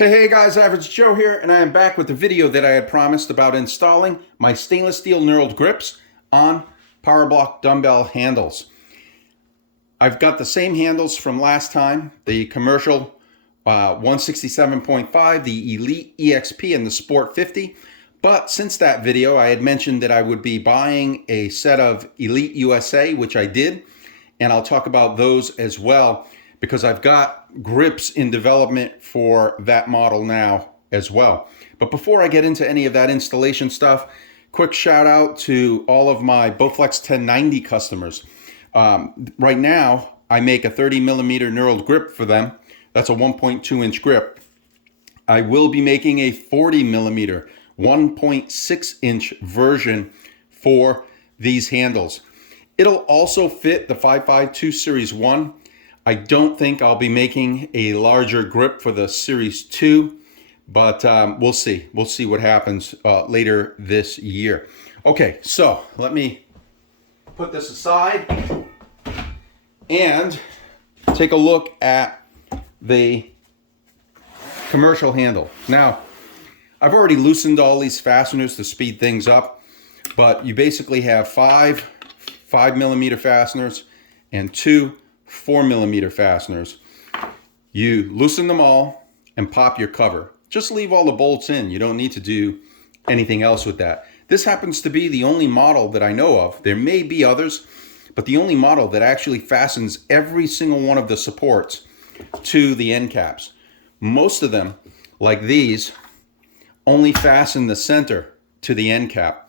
Hey guys, Average Joe here, and I am back with the video that I had promised about installing my stainless steel knurled grips on Powerblock dumbbell handles. I've got the same handles from last time, the commercial 167.5, the Elite EXP, and the Sport 50. But since that video, I had mentioned that I would be buying a set of Elite USA, which I did, and I'll talk about those as well, because I've got grips in development for that model now as well. But before I get into any of that installation stuff, quick shout out to all of my Bowflex 1090 customers. Right now, I make a 30 millimeter knurled grip for them. That's a 1.2 inch grip. I will be making a 40 millimeter, 1.6 inch version for these handles. It'll also fit the 5.5/2 Series 1. I don't think I'll be making a larger grip for the Series 2, but we'll see. We'll see what happens later this year. Okay, so let me put this aside and take a look at the commercial handle. Now, I've already loosened all these fasteners to speed things up, but you basically have five 5 millimeter fasteners and two 4 millimeter fasteners. You loosen them all and pop your cover. Just leave all the bolts in. You don't need to do anything else with that. This happens to be the only model that I know of. There may be others, but the only model that actually fastens every single one of the supports to the end caps. Most of them, like these, only fasten the center to the end cap.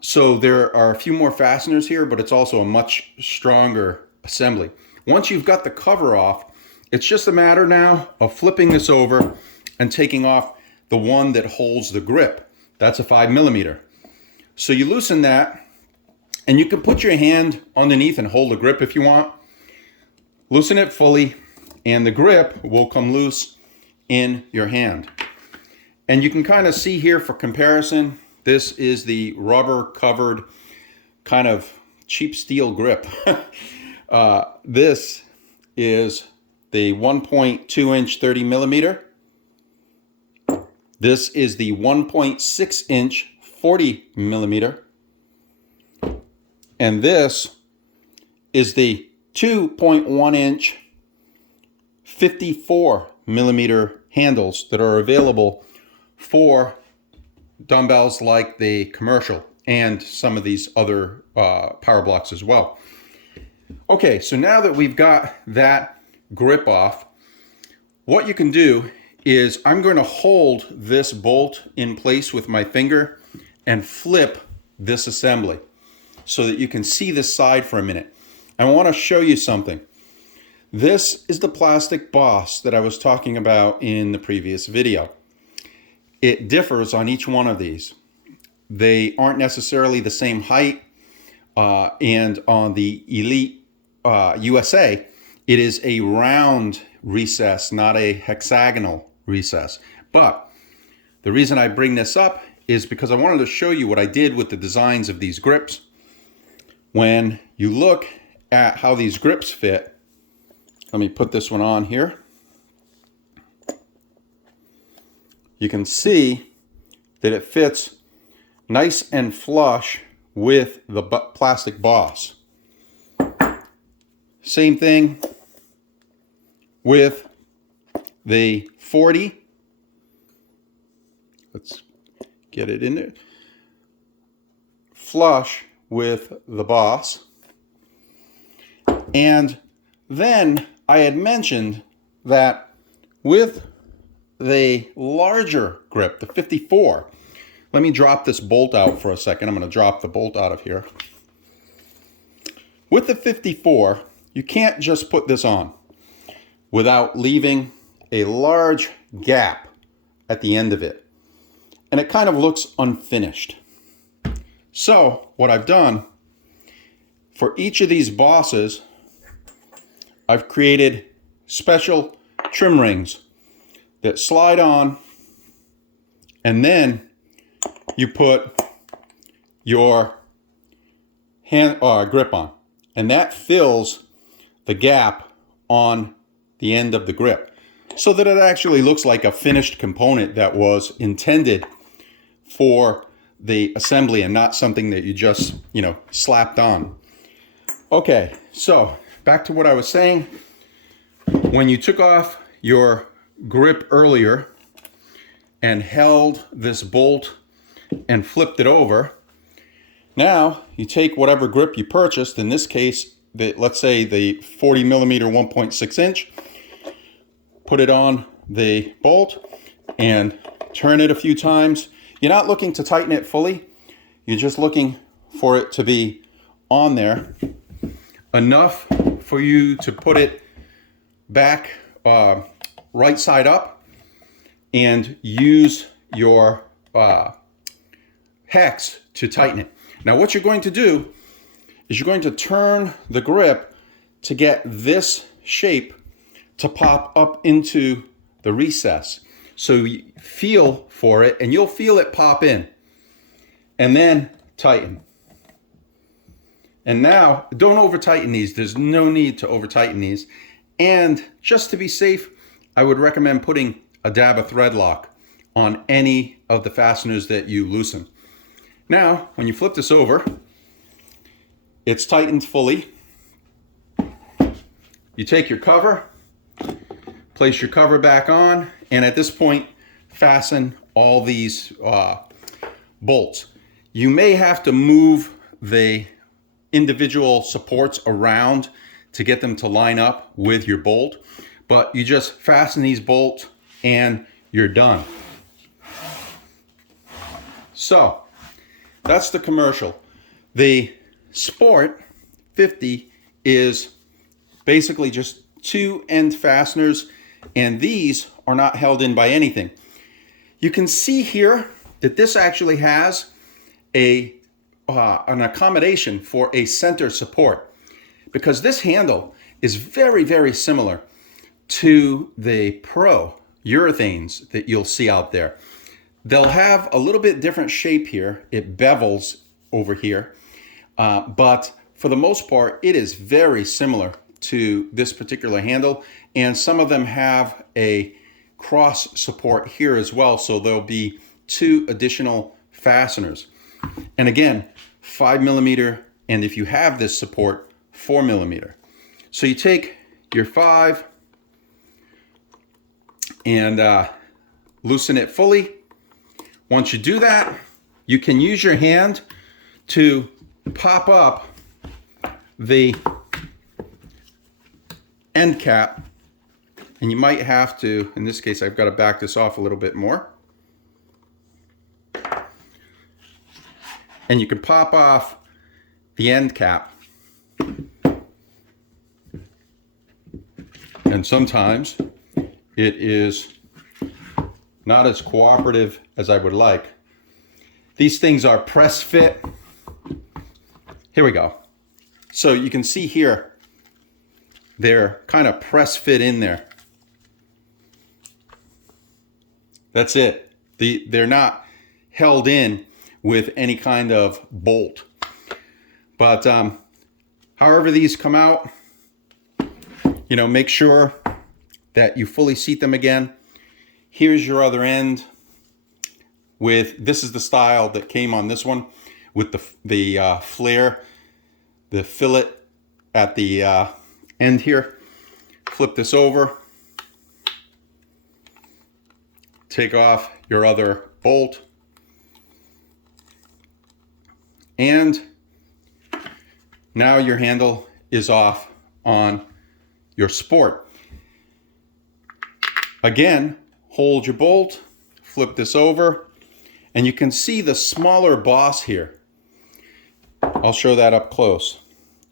So there are a few more fasteners here, but it's also a much stronger assembly. Once you've got the cover off, it's just a matter now of flipping this over and taking off the one that holds the grip. That's a 5 millimeter. So you loosen that, and you can put your hand underneath and hold the grip if you want. Loosen it fully, and the grip will come loose in your hand. And you can kind of see here for comparison, this is the rubber covered kind of cheap steel grip. This is the 1.2 inch 30 millimeter. This is the 1.6 inch 40 millimeter. And this is the 2.1 inch 54 millimeter handles that are available for dumbbells like the commercial and some of these other power blocks as well. Okay, so now that we've got that grip off, what you can do is I'm going to hold this bolt in place with my finger and flip this assembly so that you can see this side for a minute. I want to show you something. This is the plastic boss that I was talking about in the previous video. It differs on each one of these. They aren't necessarily the same height, and on the Elite USA, it is a round recess, not a hexagonal recess. But the reason I bring this up is because I wanted to show you what I did with the designs of these grips. When you look at how these grips fit, let me put this one on here. You can see that it fits nice and flush with the plastic boss. Same thing with the 40. Let's get it in there. Flush with the boss. And then I had mentioned that with the larger grip, the 54, let me drop this bolt out for a second. I'm going to drop the bolt out of here. With the 54, you can't just put this on without leaving a large gap at the end of it. And it kind of looks unfinished. So what I've done, for each of these bosses, I've created special trim rings that slide on, and then you put your hand grip on, and that fills the gap on the end of the grip. so that it actually looks like a finished component that was intended for the assembly and not something that you just, slapped on. Okay, so back to what I was saying. When you took off your grip earlier and held this bolt and flipped it over, now you take whatever grip you purchased, in this case, let's say the 40 millimeter 1.6 inch, put it on the bolt and turn it a few times. You're not looking to tighten it fully. You're just looking for it to be on there enough for you to put it back right side up and use your hex to tighten it. Now what you're going to do is you're going to turn the grip to get this shape to pop up into the recess. So you feel for it and you'll feel it pop in and then tighten. And now don't over tighten these. There's no need to over tighten these. And just to be safe, I would recommend putting a dab of thread lock on any of the fasteners that you loosen. Now, when you flip this over, it's tightened fully. You take your cover, place your cover back on, and at this point, fasten all these bolts. You may have to move the individual supports around to get them to line up with your bolt, but you just fasten these bolts and you're done. So that's the commercial. The Sport 50 is basically just two end fasteners, and these are not held in by anything. You can see here that this actually has an accommodation for a center support, because this handle is very, very similar to the Pro urethanes that you'll see out there. They'll have a little bit different shape here. It bevels over here, but for the most part, it is very similar to this particular handle, and some of them have a cross support here as well, so there'll be two additional fasteners. And again, 5 millimeter, and if you have this support, 4 millimeter. So you take your 5 and loosen it fully. Once you do that, you can use your hand to pop up the end cap, and you might have to, in this case, I've got to back this off a little bit more. And you can pop off the end cap. And sometimes it is not as cooperative as I would like. These things are press fit. Here we go. So you can see here, they're kind of press fit in there. That's it. They're not held in with any kind of bolt. But however these come out, make sure that you fully seat them again. Here's your other end this is the style that came on this one with the flare, the fillet at the end here. Flip this over, take off your other bolt, and now your handle is off on your Sport. Again, hold your bolt, flip this over, and you can see the smaller boss here. I'll show that up close.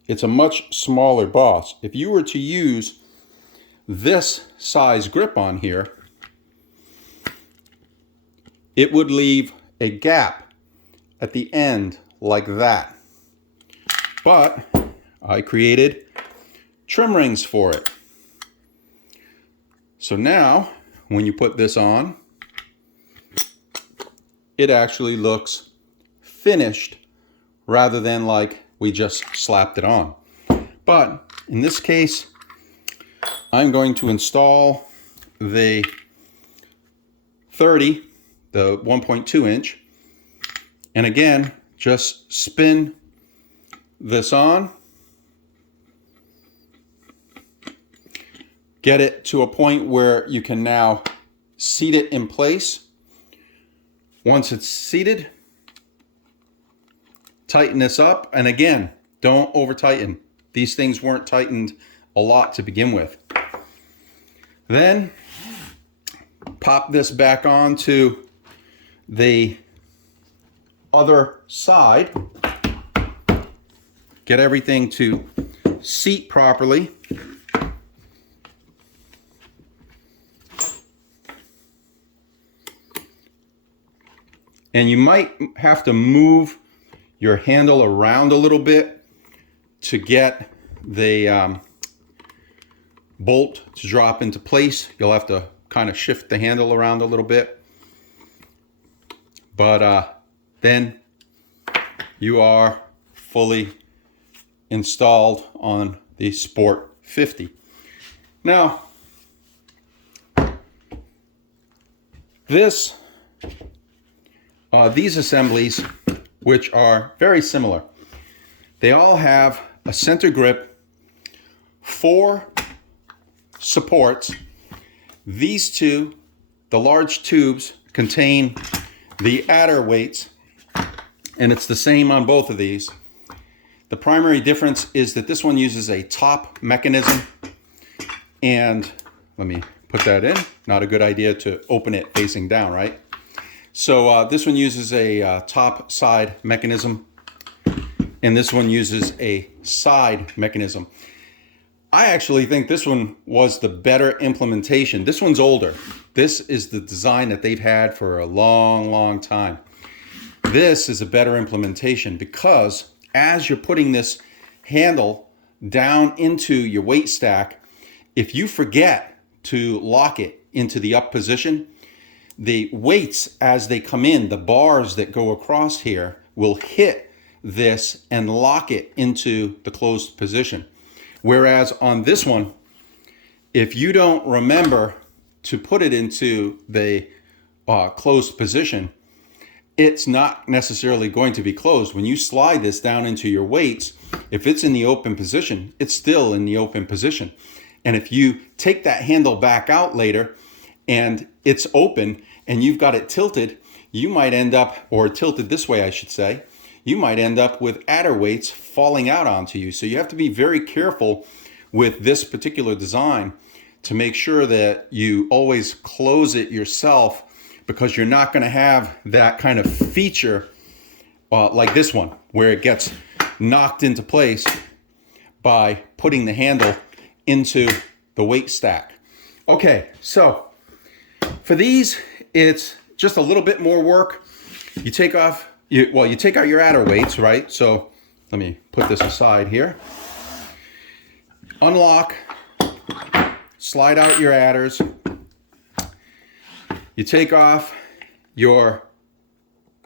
It's a much smaller boss. If you were to use this size grip on here, it would leave a gap at the end like that. But I created trim rings for it. So now, when you put this on, it actually looks finished rather than like we just slapped it on. But in this case, I'm going to install the 30, the 1.2 inch, and again, just spin this on. Get it to a point where you can now seat it in place. Once it's seated, tighten this up. And again, don't over tighten. These things weren't tightened a lot to begin with. Then pop this back onto the other side. Get everything to seat properly. And you might have to move your handle around a little bit to get the bolt to drop into place. You'll have to kind of shift the handle around a little bit. But then you are fully installed on the Sport 50. Now, these assemblies, which are very similar, they all have a center grip, 4 supports. These two, the large tubes, contain the adder weights, and it's the same on both of these. The primary difference is that this one uses a top mechanism, and let me put that in. Not a good idea to open it facing down, right? So this one uses a top side mechanism, and this one uses a side mechanism. I actually think this one was the better implementation. This one's older. This is the design that they've had for a long, long time. This is a better implementation because as you're putting this handle down into your weight stack, if you forget to lock it into the up position, the weights as they come in, the bars that go across here, will hit this and lock it into the closed position. Whereas on this one, if you don't remember to put it into the closed position, it's not necessarily going to be closed. When you slide this down into your weights, if it's in the open position, it's still in the open position. And if you take that handle back out later and it's open and you've got it tilted, you might end up, or tilted this way I should say, you might end up with adder weights falling out onto you. So you have to be very careful with this particular design to make sure that you always close it yourself, because you're not going to have that kind of feature like this one, where it gets knocked into place by putting the handle into the weight stack. Okay, so for these, it's just a little bit more work. You take off, you take out your adder weights, right? So let me put this aside here. Unlock, slide out your adders. You take off your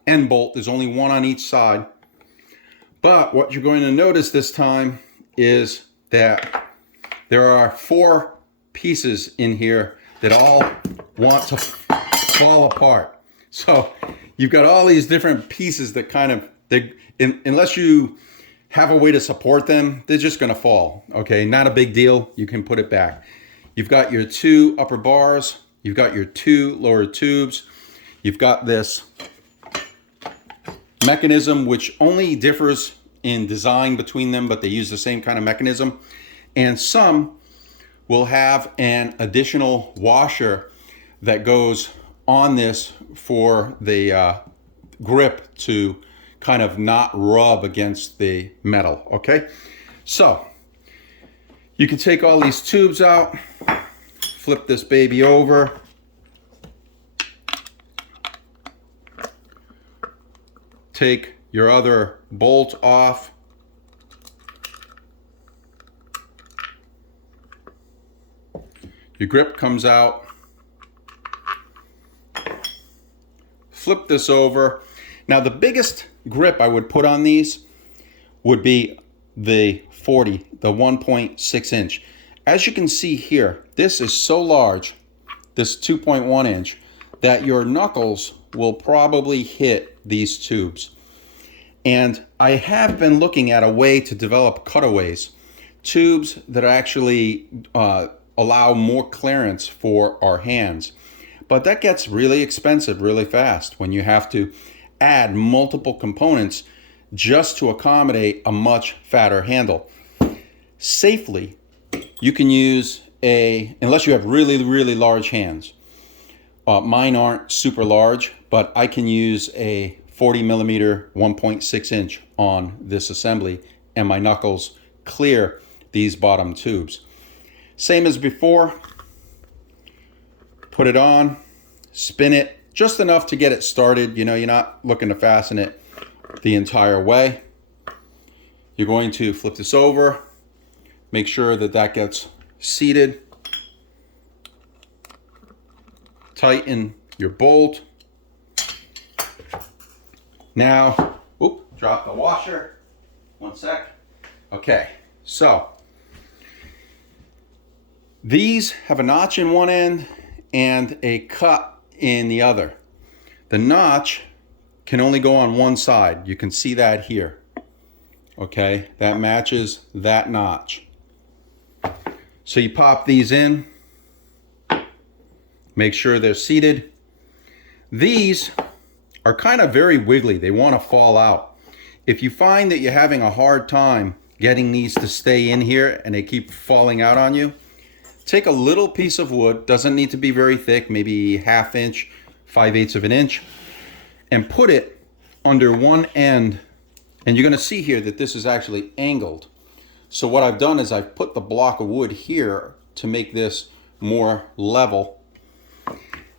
end bolt. There's only one on each side. But what you're going to notice this time is that there are 4 pieces in here that all want to fall apart. So you've got all these different pieces that kind of, unless you have a way to support them, they're just going to fall. Okay, not a big deal. You can put it back. You've got your 2 upper bars. You've got your 2 lower tubes. You've got this mechanism, which only differs in design between them, but they use the same kind of mechanism. And some will have an additional washer that goes on this for the grip to kind of not rub against the metal, okay? So you can take all these tubes out, flip this baby over, take your other bolt off, your grip comes out, flip this over. Now the biggest grip I would put on these would be the 40, the 1.6 inch. As you can see here, this is so large this 2.1 inch, that your knuckles will probably hit these tubes. And I have been looking at a way to develop cutaways, tubes that actually allow more clearance for our hands. But that gets really expensive really fast when you have to add multiple components just to accommodate a much fatter handle. Safely, you can use unless you have really, really large hands. Mine aren't super large, but I can use a 40 millimeter 1.6 inch on this assembly, and my knuckles clear these bottom tubes. Same as before, put it on, spin it just enough to get it started. You know, you're not looking to fasten it the entire way. You're going to flip this over, make sure that that gets seated, tighten your bolt. Now, drop the washer. One sec. Okay, so these have a notch in one end and a cut in the other. The notch can only go on one side. You can see that here. Okay, that matches that notch. So you pop these in, make sure they're seated. These are kind of very wiggly. They want to fall out. If you find that you're having a hard time getting these to stay in here and they keep falling out on you, take a little piece of wood, doesn't need to be very thick, maybe 1/2 inch, 5/8 of an inch, and put it under one end. And you're going to see here that this is actually angled. So what I've done is I've put the block of wood here to make this more level.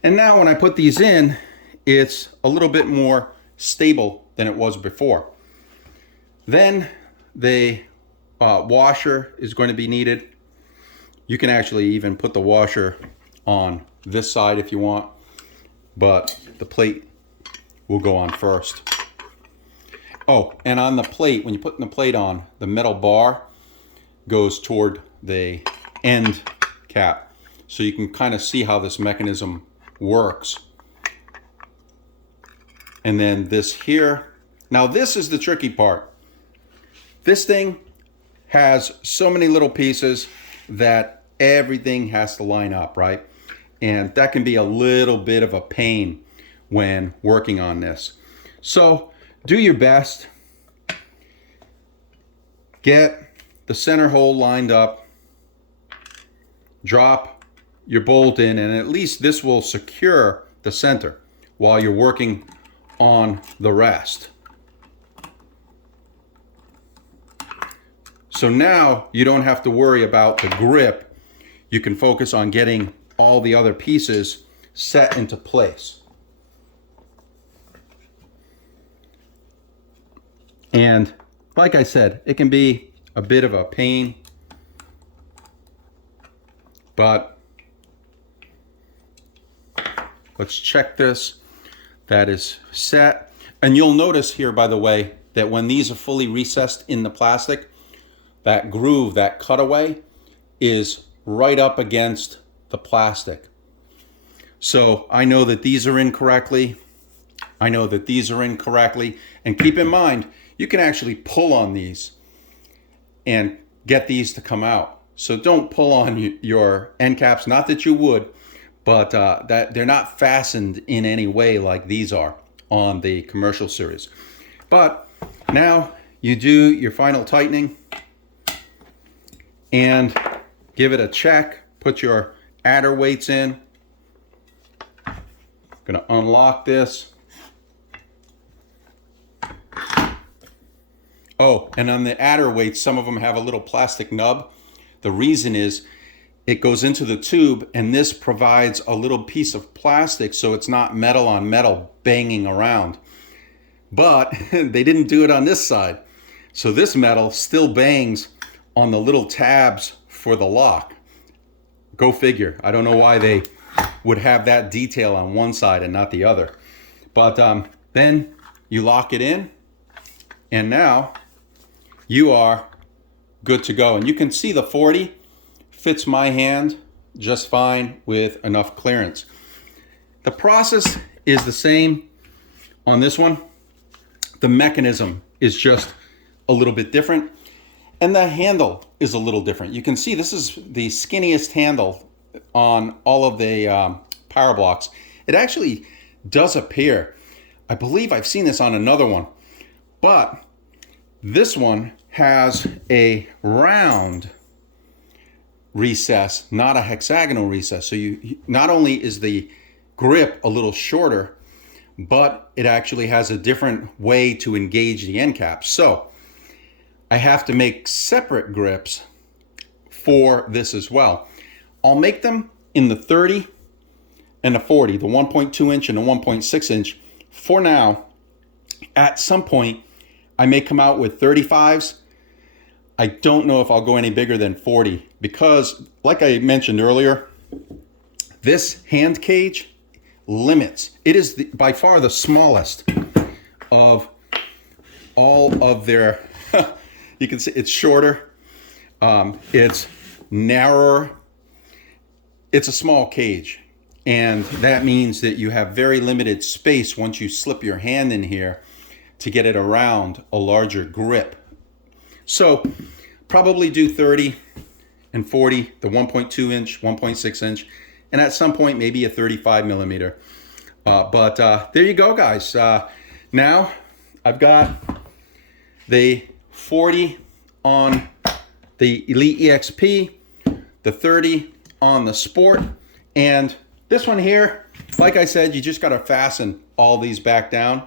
And now when I put these in, it's a little bit more stable than it was before. Then the washer is going to be needed. You can actually even put the washer on this side if you want, but the plate will go on first. Oh, and on the plate, when you're putting the plate on, the metal bar goes toward the end cap. So you can kind of see how this mechanism works. And then this here. Now this is the tricky part. This thing has so many little pieces that everything has to line up, right? And that can be a little bit of a pain when working on this. So do your best. Get the center hole lined up. Drop your bolt in, and at least this will secure the center while you're working on the rest. So now you don't have to worry about the grip. You can focus on getting all the other pieces set into place. And like I said, it can be a bit of a pain, but let's check this. That is set. And you'll notice here, by the way, that when these are fully recessed in the plastic, that groove, that cutaway is right up against the plastic. So I know that these are in correctly. I know that these are in correctly. And keep in mind, you can actually pull on these and get these to come out. So don't pull on your end caps, not that you would, but that they're not fastened in any way like these are on the commercial series. But now you do your final tightening and give it a check. Put your adder weights in. Gonna unlock this. Oh, and on the adder weights, some of them have a little plastic nub. The reason is it goes into the tube, and this provides a little piece of plastic so it's not metal on metal banging around. But they didn't do it on this side. So this metal still bangs on the little tabs for the lock. Go figure. I don't know why they would have that detail on one side and not the other. But then you lock it in, and now you are good to go. And you can see the 40 fits my hand just fine with enough clearance. The process is the same on this one. The mechanism is just a little bit different, and the handle is a little different. You can see this is the skinniest handle on all of the Powerblocks. It actually does appear, I believe I've seen this on another one, but this one has a round recess, not a hexagonal recess. So you not only is the grip a little shorter, but it actually has a different way to engage the end cap. So I have to make separate grips for this as well. I'll make them in the 30 and the 40, the 1.2 inch and the 1.6 inch for now. At some point, I may come out with 35s. I don't know if I'll go any bigger than 40 because, like I mentioned earlier, this hand cage limits. It is by far the smallest of all of their, you can see it's shorter, it's narrower, it's a small cage. And that means that you have very limited space once you slip your hand in here to get it around a larger grip. So probably do 30 and 40, the 1.2 inch, 1.6 inch, and at some point maybe a 35 millimeter. But there you go, guys. Now I've got the 40 on the Elite EXP, the 30 on the Sport, and this one here, like I said, you just got to fasten all these back down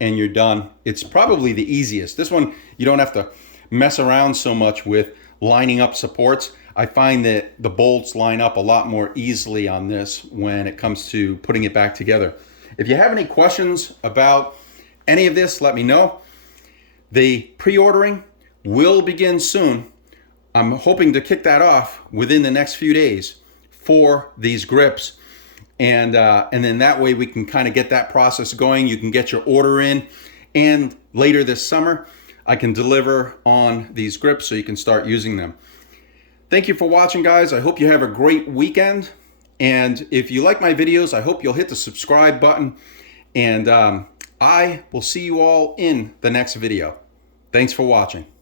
and you're done. It's probably the easiest. This one, you don't have to mess around so much with lining up supports. I find that the bolts line up a lot more easily on this when it comes to putting it back together. If you have any questions about any of this, let me know. The pre-ordering will begin soon. I'm hoping to kick that off within the next few days for these grips. And then that way we can kind of get that process going. You can get your order in, and later this summer I can deliver on these grips so you can start using them. Thank you for watching, guys. I hope you have a great weekend, and if you like my videos, I hope you'll hit the subscribe button, and I will see you all in the next video. Thanks for watching.